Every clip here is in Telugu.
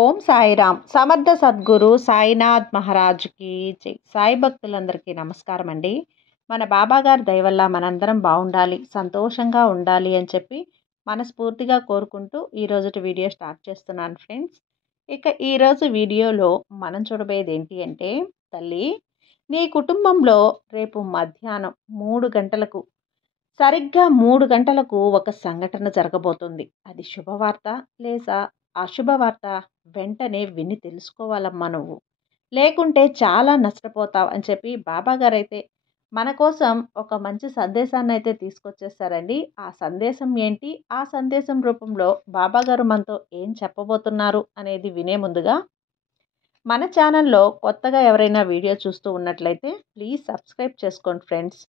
ఓం సాయిరామ్. సమర్థ సద్గురు సాయినాథ్ మహారాజ్కి జై. సాయి భక్తులందరికీ నమస్కారం అండి. మన బాబాగారి దయ వల్ల మనందరం బాగుండాలి, సంతోషంగా ఉండాలి అని చెప్పి మనస్ఫూర్తిగా కోరుకుంటూ ఈరోజు వీడియో స్టార్ట్ చేస్తున్నాను ఫ్రెండ్స్. ఇక ఈరోజు వీడియోలో మనం చూడబోయేది ఏంటి అంటే, తల్లి నీ కుటుంబంలో రేపు మధ్యాహ్నం 3 గంటలకు, సరిగ్గా 3 గంటలకు ఒక సంఘటన జరగబోతుంది. అది శుభవార్త లేదా అశుభవార్త వెంటనే విని తెలుసుకోవాలమ్మా నువ్వు. లేకుంటే చాలా నష్టపోతావు అని చెప్పి బాబాగారు అయితే మన కోసం ఒక మంచి సందేశాన్ని అయితే తీసుకొచ్చేసారండి. ఆ సందేశం ఏంటి, ఆ సందేశం రూపంలో బాబాగారు మనతో ఏం చెప్పబోతున్నారు అనేది వినే ముందుగా మన ఛానల్లో కొత్తగా ఎవరైనా వీడియో చూస్తూ ఉన్నట్లయితే ప్లీజ్ సబ్స్క్రైబ్ చేసుకోండి ఫ్రెండ్స్.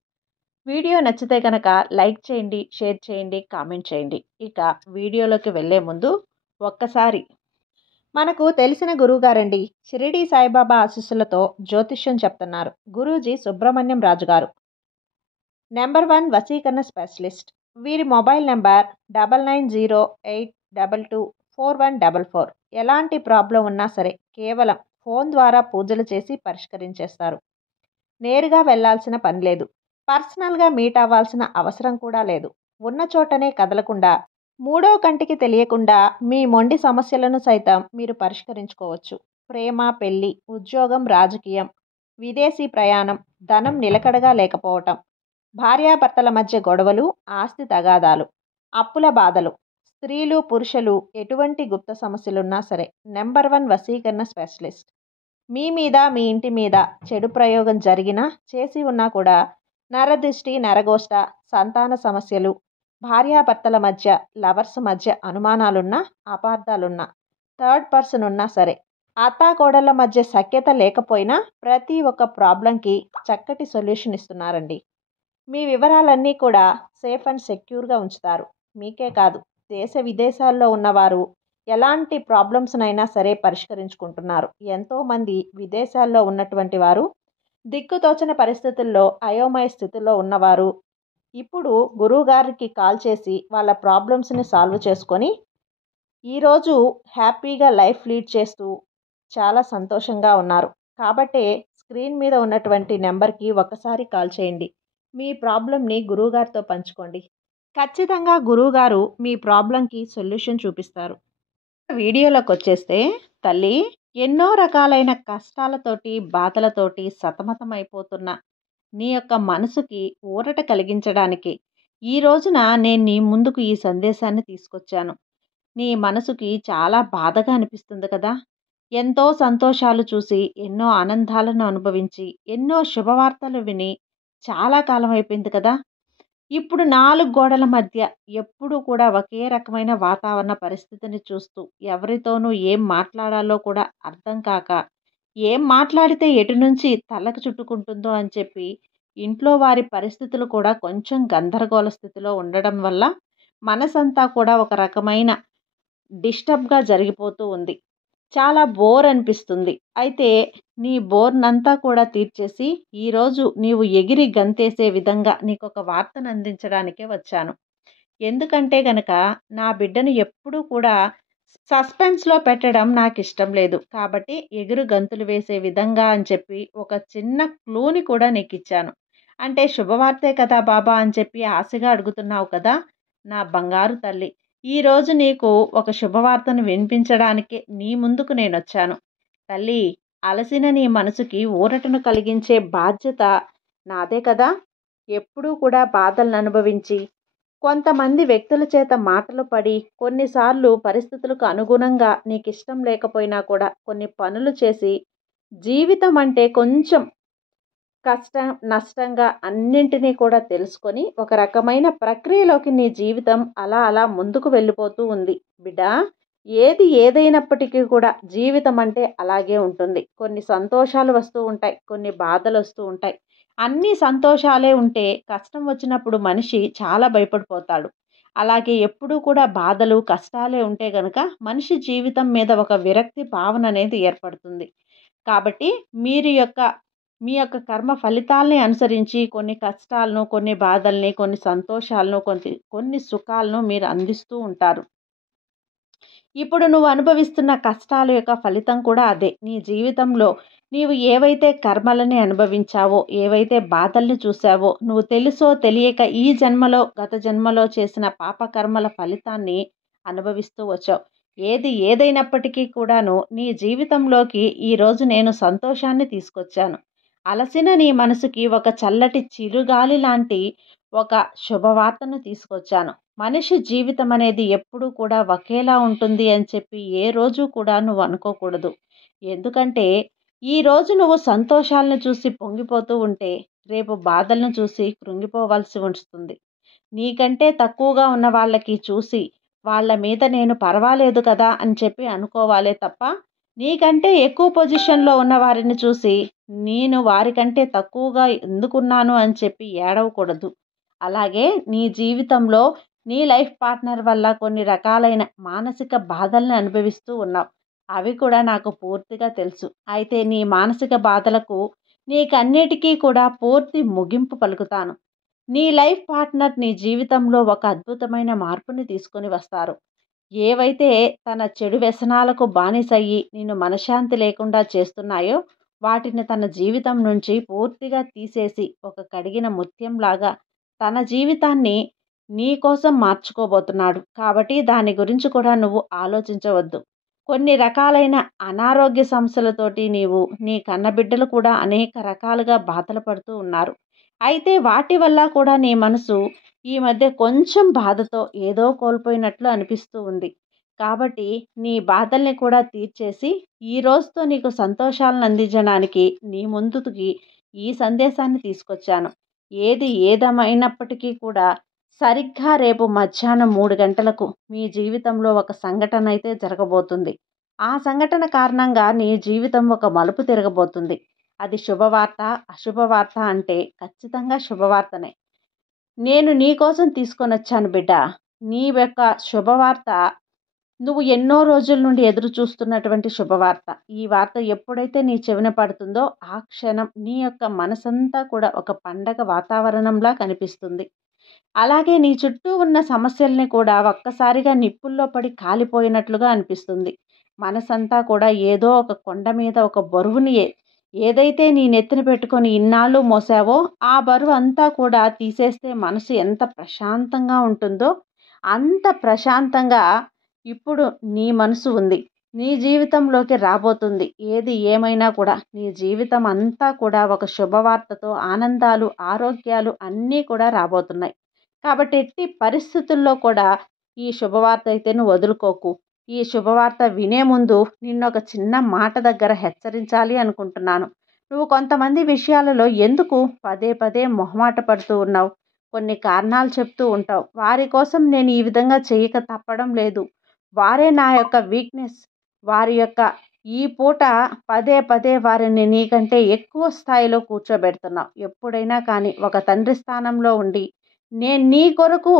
వీడియో నచ్చితే కనుక లైక్ చేయండి, షేర్ చేయండి, కామెంట్ చేయండి. ఇక వీడియోలోకి వెళ్ళే ముందు ఒక్కసారి మనకు తెలిసిన గురువుగారండి, షిరిడి సాయిబాబా ఆశీస్సులతో జ్యోతిష్యం చెప్తున్నారు గురూజీ సుబ్రహ్మణ్యం రాజు గారు, నెంబర్ 1 వశీకరణ స్పెషలిస్ట్. వీరి మొబైల్ నెంబర్ 9908224144. ఎలాంటి ప్రాబ్లం ఉన్నా సరే కేవలం ఫోన్ ద్వారా పూజలు చేసి పరిష్కరించేస్తారు. నేరుగా వెళ్లాల్సిన పని లేదు, పర్సనల్గా మీట్ అవ్వాల్సిన అవసరం కూడా లేదు. ఉన్న చోటనే కదలకుండా, మూడో కంటికి తెలియకుండా మీ మొండి సమస్యలను సైతం మీరు పరిష్కరించుకోవచ్చు. ప్రేమ, పెళ్లి, ఉద్యోగం, రాజకీయం, విదేశీ ప్రయాణం, ధనం నిలకడగా లేకపోవటం, భార్యాభర్తల మధ్య గొడవలు, ఆస్తి తగాదాలు, అప్పుల బాధలు, స్త్రీలు పురుషులు ఎటువంటి గుప్త సమస్యలున్నా సరే నెంబర్ 1 వశీకరణ స్పెషలిస్ట్. మీ మీద, మీ ఇంటి మీద చెడు ప్రయోగం జరిగినా, చేసి ఉన్నా కూడా నరదృష్టి, నరగోష్ట, సంతాన సమస్యలు, భార్యాభర్తల మధ్య, లవర్స్ మధ్య అనుమానాలున్నా, అపార్థాలున్నా, థర్డ్ పర్సన్ ఉన్నా సరే, అత్తాకోడళ్ళ మధ్య సఖ్యత లేకపోయినా ప్రతి ఒక్క ప్రాబ్లంకి చక్కటి సొల్యూషన్ ఇస్తున్నారండి. మీ వివరాలన్నీ కూడా సేఫ్ అండ్ సెక్యూర్గా ఉంచుతారు. మీకే కాదు, దేశ విదేశాల్లో ఉన్నవారు ఎలాంటి ప్రాబ్లమ్స్నైనా సరే పరిష్కరించుకుంటున్నారు. ఎంతోమంది విదేశాల్లో ఉన్నటువంటి వారు, దిక్కుతోచని పరిస్థితుల్లో అయోమయ స్థితిలో ఉన్నవారు ఇప్పుడు గురువుగారికి కాల్ చేసి వాళ్ళ ప్రాబ్లమ్స్ని సాల్వ్ చేసుకొని ఈరోజు హ్యాపీగా లైఫ్ లీడ్ చేస్తూ చాలా సంతోషంగా ఉన్నారు. కాబట్టే స్క్రీన్ మీద ఉన్నటువంటి నెంబర్కి ఒక్కసారి కాల్ చేయండి. మీ ప్రాబ్లంని గురువుగారితో పంచుకోండి. ఖచ్చితంగా గురువుగారు మీ ప్రాబ్లంకి సొల్యూషన్ చూపిస్తారు. వీడియోలోకి వచ్చేస్తే, తల్లి ఎన్నో రకాలైన కష్టాలతోటి, బాధలతోటి సతమతమైపోతున్న నీ యొక్క మనసుకి ఊరట కలిగించడానికి ఈ రోజున నేను నీ ముందుకు ఈ సందేశాన్ని తీసుకొచ్చాను. నీ మనసుకి చాలా బాధగా అనిపిస్తుంది కదా. ఎంతో సంతోషాలు చూసి, ఎన్నో ఆనందాలను అనుభవించి, ఎన్నో శుభవార్తలు విని చాలా కాలం అయిపోయింది కదా. ఇప్పుడు 4 గోడల మధ్య ఎప్పుడూ కూడా ఒకే రకమైన వాతావరణ పరిస్థితిని చూస్తూ, ఎవరితోనూ ఏం మాట్లాడాలో కూడా అర్థం కాక, ఏం మాట్లాడితే ఎటు నుంచి తలకు చుట్టుకుంటుందో అని చెప్పి ఇంట్లో వారి పరిస్థితులు కూడా కొంచెం గందరగోళ స్థితిలో ఉండడం వల్ల మనసంతా కూడా ఒక రకమైన డిస్టర్బ్గా జరిగిపోతూ ఉంది. చాలా బోర్ అనిపిస్తుంది. అయితే నీ బోర్నంతా కూడా తీర్చేసి ఈరోజు నీవు ఎగిరి గంతేసే విధంగా నీకు ఒక వార్తను అందించడానికే వచ్చాను. ఎందుకంటే గనక నా బిడ్డను ఎప్పుడూ కూడా సస్పెన్స్లో పెట్టడం నాకు ఇష్టం లేదు. కాబట్టి ఎగురు గంతులు వేసే విధంగా అని చెప్పి ఒక చిన్న క్లూని కూడా నీకు ఇచ్చాను. అంటే శుభవార్తే కదా బాబా అని చెప్పి ఆశగా అడుగుతున్నావు కదా నా బంగారు తల్లి. ఈరోజు నీకు ఒక శుభవార్తను వినిపించడానికి నీ ముందుకు నేను వచ్చాను. తల్లి, అలసిన నీ మనసుకి ఊరటను కలిగించే బాధ్యత నాదే కదా. ఎప్పుడూ కూడా బాధలను అనుభవించి, కొంతమంది వ్యక్తుల చేత మాటలు పడి, కొన్నిసార్లు పరిస్థితులకు అనుగుణంగా నీకు ఇష్టం లేకపోయినా కూడా కొన్ని పనులు చేసి, జీవితం అంటే కొంచెం కష్టం నష్టంగా అన్నింటినీ కూడా తెలుసుకొని ఒక రకమైన ప్రక్రియలోకి నీ జీవితం అలా అలా ముందుకు వెళ్ళిపోతూ ఉంది బిడ్డ. ఏది ఏదైనప్పటికీ కూడా జీవితం అంటే అలాగే ఉంటుంది. కొన్ని సంతోషాలు వస్తూ ఉంటాయి, కొన్ని బాధలు వస్తూ ఉంటాయి. అన్ని సంతోషాలే ఉంటే కష్టం వచ్చినప్పుడు మనిషి చాలా భయపడిపోతాడు. అలాగే ఎప్పుడూ కూడా బాధలు, కష్టాలే ఉంటే గనుక మనిషి జీవితం మీద ఒక విరక్తి భావన అనేది ఏర్పడుతుంది. కాబట్టి మీ యొక్క కర్మ ఫలితాలని అనుసరించి కొన్ని కష్టాలను, కొన్ని బాధల్ని, కొన్ని సంతోషాలను, కొన్ని సుఖాలను మీరు అందిస్తూ ఉంటారు. ఇప్పుడు నువ్వు అనుభవిస్తున్న కష్టాల యొక్క ఫలితం కూడా అదే. నీ జీవితంలో నీవు ఏవైతే కర్మలని అనుభవించావో, ఏవైతే బాధల్ని చూసావో, నువ్వు తెలుసో తెలియక ఈ జన్మలో, గత జన్మలో చేసిన పాపకర్మల ఫలితాన్ని అనుభవిస్తూ వచ్చావు. ఏది ఏదైనప్పటికీ కూడాను నీ జీవితంలోకి ఈరోజు నేను సంతోషాన్ని తీసుకొచ్చాను. అలసిన నీ మనసుకి ఒక చల్లటి చిరుగాలి లాంటి ఒక శుభవార్తను తీసుకొచ్చాను. మనిషి జీవితం అనేది ఎప్పుడూ కూడా ఒకేలా ఉంటుంది అని చెప్పి ఏ రోజు కూడా నువ్వు అనుకోకూడదు. ఎందుకంటే ఈరోజు నువ్వు సంతోషాలను చూసి పొంగిపోతూ ఉంటే రేపు బాధలను చూసి కృంగిపోవాల్సి వస్తుంది. నీకంటే తక్కువగా ఉన్న వాళ్ళకి చూసి వాళ్ళ మీద నేను పర్వాలేదు కదా అని చెప్పి అనుకోవాలే తప్ప, నీకంటే ఎక్కువ పొజిషన్లో ఉన్న వారిని చూసి నేను వారికంటే తక్కువగా ఎందుకున్నాను అని చెప్పి ఏడవకూడదు. అలాగే నీ జీవితంలో నీ లైఫ్ పార్ట్నర్ వల్ల కొన్ని రకాలైన మానసిక బాధల్ని అనుభవిస్తూ ఉన్నావు. అవి కూడా నాకు పూర్తిగా తెలుసు. అయితే నీ మానసిక బాధలకు నీకన్నిటికీ కూడా పూర్తి ముగింపు పలుకుతాను. నీ లైఫ్ పార్ట్నర్ నీ జీవితంలో ఒక అద్భుతమైన మార్పుని తీసుకొని వస్తారు. ఏవైతే తన చెడు వ్యసనాలకు బానిసయ్యి నిన్ను మనశ్శాంతి లేకుండా చేస్తున్నాయో వాటిని తన జీవితం నుంచి పూర్తిగా తీసేసి ఒక కడిగిన ముత్యంలాగా తన జీవితాన్ని నీ కోసం మార్చుకోబోతున్నాడు. కాబట్టి దాని గురించి కూడా నువ్వు ఆలోచించవద్దు. కొన్ని రకాలైన అనారోగ్య సమస్యలతోటి నీవు, నీ కన్నబిడ్డలు కూడా అనేక రకాలుగా బాధలు పడుతూ ఉన్నారు. అయితే వాటి వల్ల కూడా నీ మనసు ఈ మధ్య కొంచెం బాధతో ఏదో కోల్పోయినట్లు అనిపిస్తూ ఉంది. కాబట్టి నీ బాధల్ని కూడా తీర్చేసి ఈ రోజుతో నీకు సంతోషాలను అందించడానికి నీ ముందుకి ఈ సందేశాన్ని తీసుకొచ్చాను. ఏది ఏదేమైనప్పటికీ కూడా సరిగ్గా రేపు మధ్యాహ్నం 3 గంటలకు మీ జీవితంలో ఒక సంఘటన అయితే జరగబోతుంది. ఆ సంఘటన కారణంగా నీ జీవితం ఒక మలుపు తిరగబోతుంది. అది శుభవార్త, అశుభవార్త అంటే ఖచ్చితంగా శుభవార్తనే. నేను నీ కోసం తీసుకొని వచ్చాను బిడ్డ. నీ యొక్క శుభవార్త నువ్వు ఎన్నో రోజుల నుండి ఎదురు చూస్తున్నటువంటి శుభవార్త. ఈ వార్త ఎప్పుడైతే నీ చెవిన పడుతుందో ఆ క్షణం నీ యొక్క మనసంతా కూడా ఒక పండగ వాతావరణంలా కనిపిస్తుంది. అలాగే నీ చుట్టూ ఉన్న సమస్యల్ని కూడా ఒక్కసారిగా నిప్పుల్లో పడి కాలిపోయినట్లుగా అనిపిస్తుంది. మనసంతా కూడా ఏదో ఒక కొండ మీద ఒక బరువుని ఏదైతే నీ నెత్తిన పెట్టుకొని ఇన్నాళ్ళు మోసావో ఆ బరువు అంతా కూడా తీసేస్తే మనసు ఎంత ప్రశాంతంగా ఉంటుందో అంత ప్రశాంతంగా ఇప్పుడు నీ మనసు ఉంది. నీ జీవితంలోకి రాబోతుంది. ఏది ఏమైనా కూడా నీ జీవితం అంతా కూడా ఒక శుభవార్తతో ఆనందాలు, ఆరోగ్యాలు అన్నీ కూడా రాబోతున్నాయి. కాబట్టి ఎట్టి పరిస్థితుల్లో కూడా ఈ శుభవార్త అయితే నువ్వు వదులుకోకు. ఈ శుభవార్త వినే ముందు నిన్ను ఒక చిన్న మాట దగ్గర హెచ్చరించాలి అనుకుంటున్నాను. నువ్వు కొంతమంది విషయాలలో ఎందుకు పదే పదే మొహమాట పడుతూ ఉన్నావు? కొన్ని కారణాలు చెప్తూ ఉంటావు. వారి కోసం నేను ఈ విధంగా చేయక తప్పడం లేదు. వారే నా యొక్క వీక్నెస్. వారి యొక్క ఈ పూట పదే పదే వారిని నీకంటే ఎక్కువ స్థాయిలో కూర్చోబెడుతున్నావు. ఎప్పుడైనా కానీ ఒక తండ్రి స్థానంలో ఉండి నేను నీ కొరకు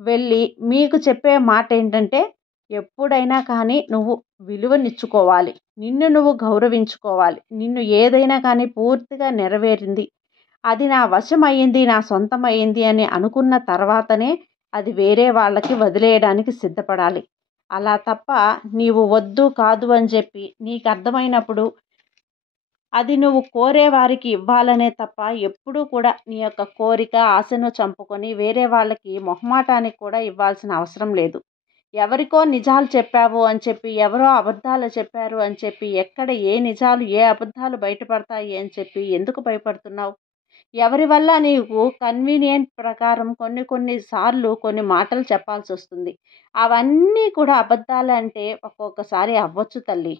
వెళ్ళి మీకు చెప్పే మాట ఏంటంటే ఎప్పుడైనా కానీ నువ్వు విలువనిచ్చుకోవాలి. నిన్ను నువ్వు గౌరవించుకోవాలి. నిన్ను ఏదైనా కానీ పూర్తిగా నెరవేరింది, అది నా వశం అయ్యింది, నా సొంతం అయ్యింది అని అనుకున్న తర్వాతనే అది వేరే వాళ్ళకి వదిలేయడానికి సిద్ధపడాలి. అలా తప్ప నీవు వద్దు కాదు అని చెప్పి నీకు అర్థమైనప్పుడు అది నువ్వు కోరే వారికి ఇవ్వాలనే తప్ప ఎప్పుడూ కూడా నీ యొక్క కోరిక, ఆశను చంపుకొని వేరే వాళ్ళకి మొహమాటానికి కూడా ఇవ్వాల్సిన అవసరం లేదు. ఎవరికో నిజాలు చెప్పావు అని చెప్పి, ఎవరో అబద్ధాలు చెప్పారు అని చెప్పి, ఎక్కడ ఏ నిజాలు, ఏ అబద్ధాలు బయటపడతాయి అని చెప్పి ఎందుకు భయపడుతున్నావు? ఎవరి వల్ల నీకు కన్వీనియంట్ ప్రకారం కొన్ని సార్లు కొన్ని మాటలు చెప్పాల్సి వస్తుంది. అవన్నీ కూడా అబద్ధాలు అంటే ఒక్కొక్కసారి అవ్వచ్చు తల్లి.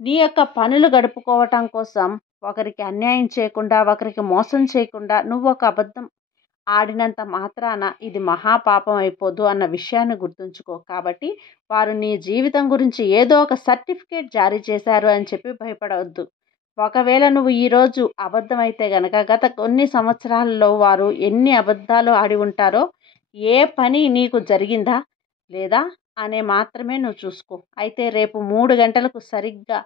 నీ యొక్క పనులు గడుపుకోవటం కోసం ఒకరికి అన్యాయం చేయకుండా, ఒకరికి మోసం చేయకుండా నువ్వు ఒక అబద్ధం ఆడినంత మాత్రాన ఇది మహాపాపం అయిపోదు అన్న విషయాన్ని గుర్తుంచుకో. కాబట్టి వారు నీ జీవితం గురించి ఏదో ఒక సర్టిఫికేట్ జారీ చేశారు అని చెప్పి భయపడవద్దు. ఒకవేళ నువ్వు ఈరోజు అబద్ధం అయితే గనక గత కొన్ని సంవత్సరాలలో వారు ఎన్ని అబద్ధాలు ఆడి ఉంటారో, ఏ పని నీకు జరిగిందా లేదా అనే మాత్రమే నువ్వు చూసుకో. అయితే రేపు 3 గంటలకు సరిగ్గా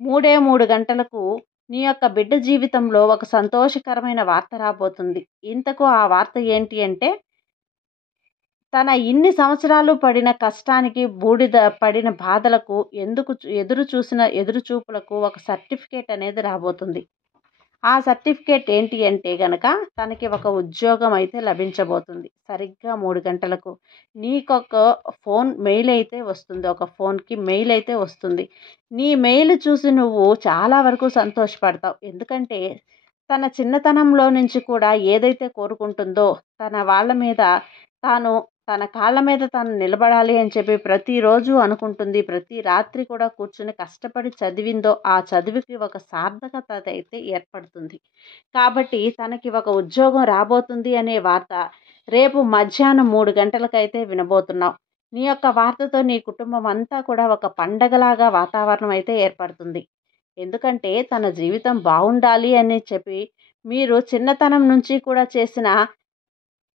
3 గంటలకు నీ యొక్క బిడ్డ జీవితంలో ఒక సంతోషకరమైన వార్త రాబోతుంది. ఇంతకు ఆ వార్త ఏంటి అంటే తన ఇన్ని సంవత్సరాలు పడిన కష్టానికి, బూడిద పడిన బాధలకు ఎదురు చూపులకు ఒక సర్టిఫికేట్ అనేది రాబోతుంది. ఆ సర్టిఫికేట్ ఏంటి అంటే గనక తనకి ఒక ఉద్యోగం అయితే లభించబోతుంది. సరిగ్గా 3 గంటలకు నీకొక మెయిల్ అయితే వస్తుంది. ఒక ఫోన్‌కి మెయిల్ అయితే వస్తుంది. నీ మెయిల్ చూసి నువ్వు చాలా వరకు సంతోషపడతావు. ఎందుకంటే తన చిన్నతనంలో నుంచి కూడా ఏదైతే కోరుకుంటుందో తన వాళ్ళ మీద తాను తన కాళ్ళ మీద తాను నిలబడాలి అని చెప్పి ప్రతిరోజు అనుకుంటుంది. ప్రతి రాత్రి కూడా కూర్చొని కష్టపడి చదివిందో ఆ చదువుకి ఒక సార్థకత అయితే ఏర్పడుతుంది. కాబట్టి తనకి ఒక ఉద్యోగం రాబోతుంది అనే వార్త రేపు మధ్యాహ్నం 3 గంటలకైతే వినబోతున్నావు. నీ యొక్క వార్తతో నీ కుటుంబం అంతా కూడా ఒక పండగలాగా వాతావరణం అయితే ఏర్పడుతుంది. ఎందుకంటే తన జీవితం బాగుండాలి అని చెప్పి మీరు చిన్నతనం నుంచి కూడా చేసిన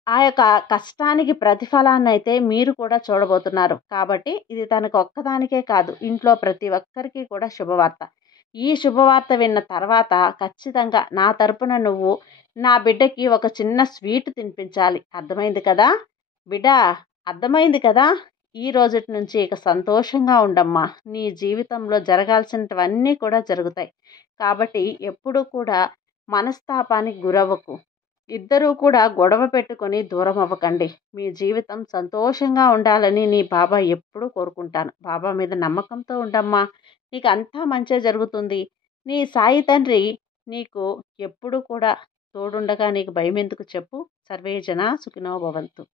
ఆ యొక్క కష్టానికి ప్రతిఫలాన్నయితే మీరు కూడా చూడబోతున్నారు. కాబట్టి ఇది తనకు ఒక్కదానికే కాదు, ఇంట్లో ప్రతి ఒక్కరికి కూడా శుభవార్త. ఈ శుభవార్త విన్న తర్వాత ఖచ్చితంగా నా తరపున నువ్వు నా బిడ్డకి ఒక చిన్న స్వీట్ తినిపించాలి. అర్థమైంది కదా? బిడ్డా, అర్థమైంది కదా? ఈ రోజుటి నుంచి ఇక సంతోషంగా ఉండమ్మా. నీ జీవితంలో జరగాల్సినవన్నీ కూడా జరుగుతాయి. కాబట్టి ఎప్పుడూ కూడా మనస్తాపానికి గురవ్వకు. ఇద్దరూ కూడా గొడవ పెట్టుకొని దూరం అవ్వకండి. మీ జీవితం సంతోషంగా ఉండాలని నీ బాబా ఎప్పుడూ కోరుకుంటాను. బాబా మీద నమ్మకంతో ఉండమ్మా. నీకు అంతా మంచే జరుగుతుంది. నీ సాయి తండ్రి నీకు ఎప్పుడూ కూడా తోడుండగా నీకు భయమెందుకు చెప్పు. సర్వే జనా సుఖినో భవంతు.